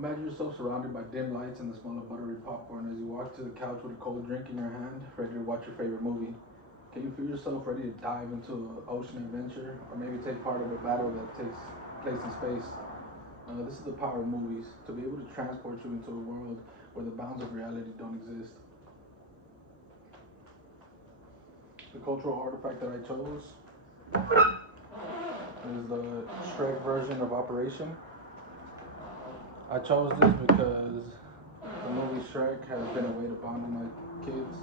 Imagine yourself surrounded by dim lights and the smell of buttery popcorn as you walk to the couch with a cold drink in your hand, ready to watch your favorite movie. Can you feel yourself ready to dive into an ocean adventure, or maybe take part of a battle that takes place in space? This is the power of movies, to be able to transport you into a world where the bounds of reality don't exist. The cultural artifact that I chose is the Shrek version of Operation. I chose this because the movie Shrek has been a way to bond with my kids,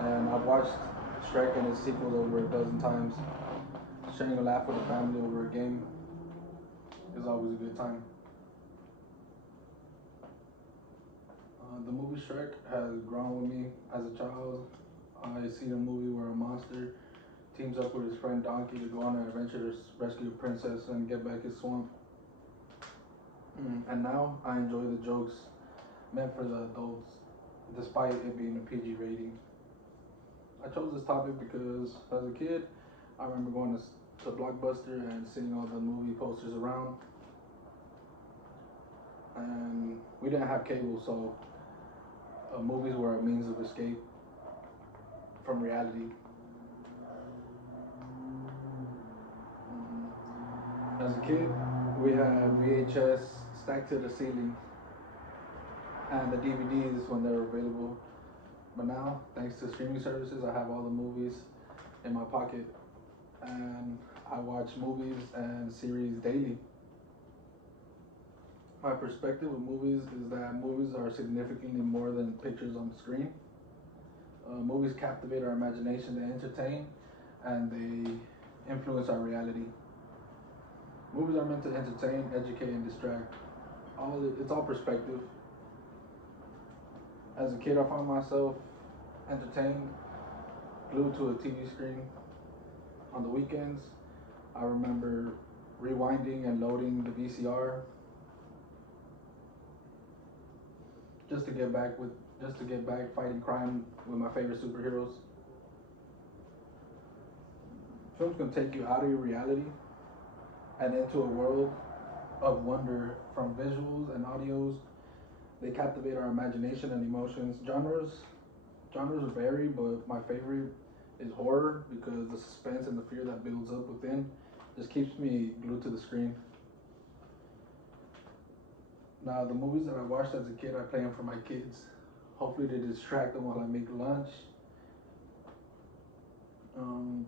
and I've watched Shrek and its sequels over a dozen times. Sharing a laugh with the family over a game is always a good time. The movie Shrek has grown with me as a child. I see a movie where a monster teams up with his friend Donkey to go on an adventure to rescue a princess and get back his swamp. And now I enjoy the jokes meant for the adults, despite it being a PG rating. I chose this topic because as a kid, I remember going to Blockbuster and seeing all the movie posters around. And we didn't have cable, so movies were a means of escape from reality. As a kid, we had VHS stacked to the ceiling and the DVDs when they were available. But now, thanks to streaming services, I have all the movies in my pocket, and I watch movies and series daily. My perspective of movies is that movies are significantly more than pictures on the screen. Movies captivate our imagination, they entertain, and they influence our reality. Movies are meant to entertain, educate, and distract. It's all perspective. As a kid, I found myself entertained, glued to a TV screen. On the weekends, I remember rewinding and loading the VCR just to get back fighting crime with my favorite superheroes. Films can take you out of your reality and into a world of wonder from visuals and audios. They captivate our imagination and emotions. Genres vary, but my favorite is horror because the suspense and the fear that builds up within just keeps me glued to the screen. Now, the movies that I watched as a kid, I play them for my kids. Hopefully, they distract them while I make lunch.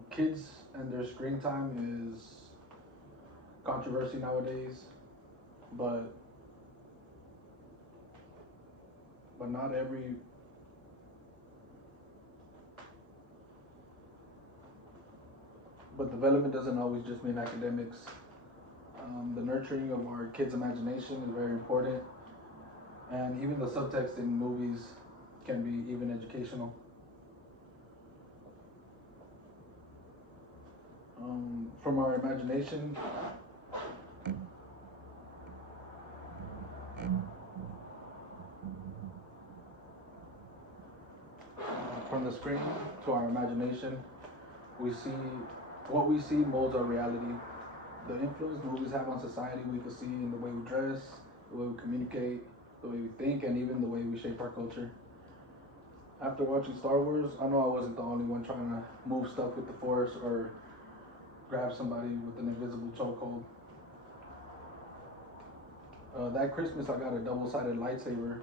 Kids and their screen time is controversy nowadays, but not every but development doesn't always just mean academics. The nurturing of our kids' imagination is very important, and even the subtext in movies can be even educational. From our imagination, from the screen to our imagination, we see what we see molds our reality. The influence movies have on society we can see in the way we dress, the way we communicate, the way we think, and even the way we shape our culture. After watching Star Wars, I know I wasn't the only one trying to move stuff with the Force or grab somebody with an invisible chokehold. That Christmas, I got a double-sided lightsaber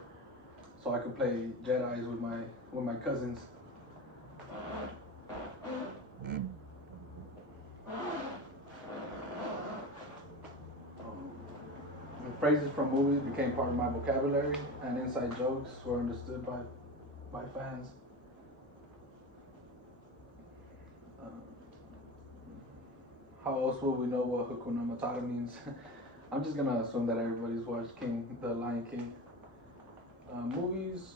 so I could play Jedi's with my cousins. The phrases from movies became part of my vocabulary, and inside jokes were understood by fans. Uh, how else will we know what Hakuna Matata means? I'm just gonna assume that everybody's watched The Lion King. Uh, movies,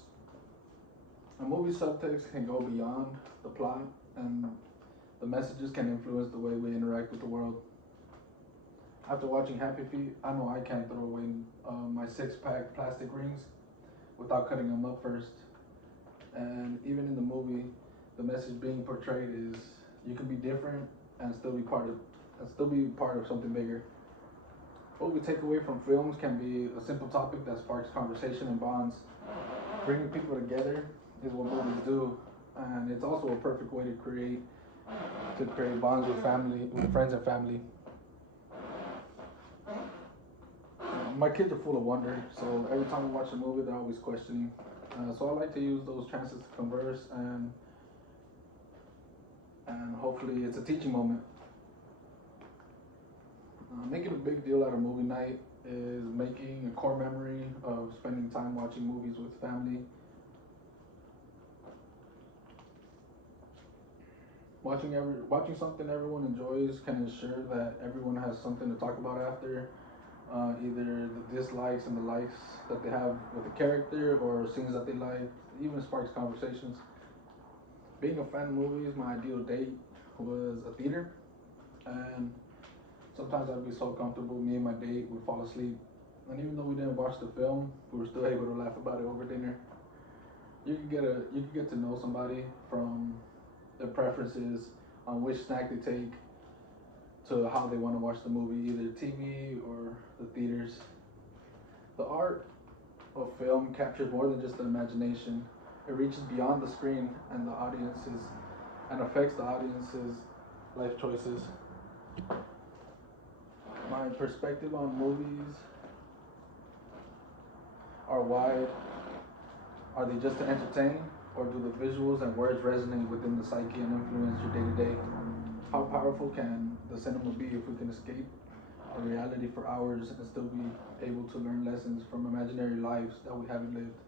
a movie subtext can go beyond the plot, and the messages can influence the way we interact with the world. After watching Happy Feet, I know I can't throw away my six-pack plastic rings without cutting them up first. And even in the movie, the message being portrayed is you can be different and still be part of something bigger. what we take away from films can be a simple topic that sparks conversation and bonds. Bringing people together is what movies do, and it's also a perfect way to create bonds with family, with friends and family. My kids are full of wonder, so every time we watch a movie, they're always questioning. So I like to use those chances to converse, and hopefully it's a teaching moment. Making a big deal out of movie night is making a core memory of spending time watching movies with family. Watching something everyone enjoys can ensure that everyone has something to talk about after. Either the dislikes and the likes that they have with the character, or scenes that they like, even sparks conversations. Being a fan of movies, my ideal date was a theater, and sometimes I'd be so comfortable, me and my date would fall asleep. And even though we didn't watch the film, we were still able to laugh about it over dinner. You can get to know somebody from their preferences on which snack they take to how they want to watch the movie, either TV or the theaters. The art of film captures more than just the imagination. It reaches beyond the screen and affects the audience's life choices. My perspective on movies are wide. Are they just to entertain, or do the visuals and words resonate within the psyche and influence your day to day? How powerful can the cinema be if we can escape our reality for hours and still be able to learn lessons from imaginary lives that we haven't lived?